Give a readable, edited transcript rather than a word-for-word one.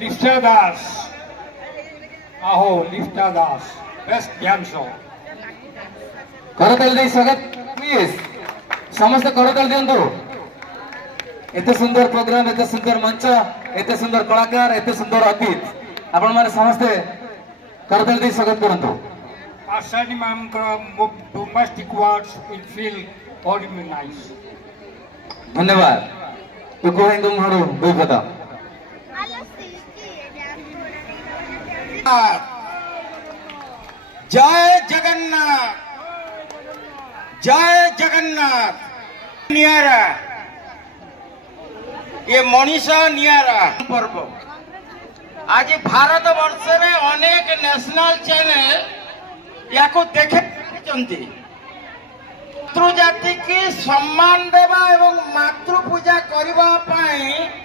लिप्सा दास आहो लिप्सा दास best dancer करताल दे स्वागत प्लीज समस्त करताल दियंतु एते सुंदर प्रोग्राम एते सुंदर मंच एते सुंदर कलाकार एते सुंदर अतिथि आपण माने समस्त करताल दे स्वागत करंतु आसानी मैम का domestic words will feel very nice धन्यवाद तो कोहें तुम हरो दो पता जय जगन्नाथ जय जगन्नाथ नियारा ये मनीषा नियारा पर्व आज भारत वर्ष में अनेक नेशनल चैनल या देखे मातृजाति की सम्मान देवा एवं मातृ पूजा करने